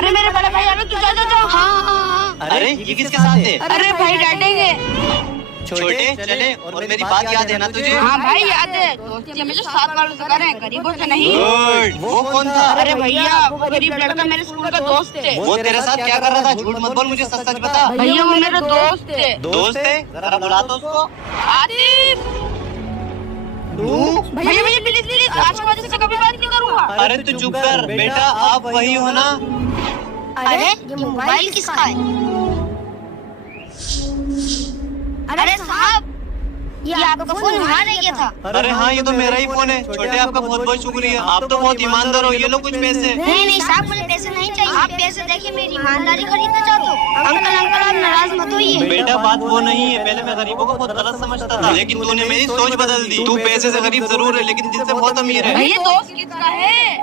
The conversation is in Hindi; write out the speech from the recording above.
अरे मेरे बड़े भाई आने, तू जा जा जा। हाँ। अरे ये किसके साथ है? अरे भाई डांटेंगे। छोटे चले, और मेरी बात याद है ना तुझे? हाँ भाई याद है, दोस्ती हमेशा साथ वालों से करें, गरीबों से नहीं। गुड। वो कौन था? अरे भैया वो गरीब लड़का मेरे स्कूल का दोस्त थे। वो तेरे साथ क्या कर रहा था? झूठ मत बोल, मुझे सच सच बता। भैया वो मेरे दोस्त थे। दोस्त है? जरा बुला तो उसको। आतिफ। भैया भैया प्लीज प्लीज, आज के बाद इससे कभी बात नहीं करूँगा। अरे तू चुप कर बेटा, आप वही हो ना? अरे ये मोबाइल किसका है? अरे साहब, ये आपका फोन वहाँ रह गया था। अरे हाँ, ये तो मेरा ही फोन है। छोटे आपका बहुत बहुत शुक्रिया, आप तो बहुत ईमानदार हो। ये लो कुछ पैसे। नहीं नहीं साहब, मुझे पैसे नहीं चाहिए। आप पैसे देखिए, मेरी ईमानदारी खरीदना चाहते हो। अंकल अंकल आप नाराज मत होइए। बेटा बात वो नहीं है, पहले मैं गरीबों को बहुत गलत समझता था, लेकिन तूने मेरी सोच बदल दी। तू पैसे से गरीब जरूर है, लेकिन दिल से बहुत अमीर है। भैया दोस्त किसका है?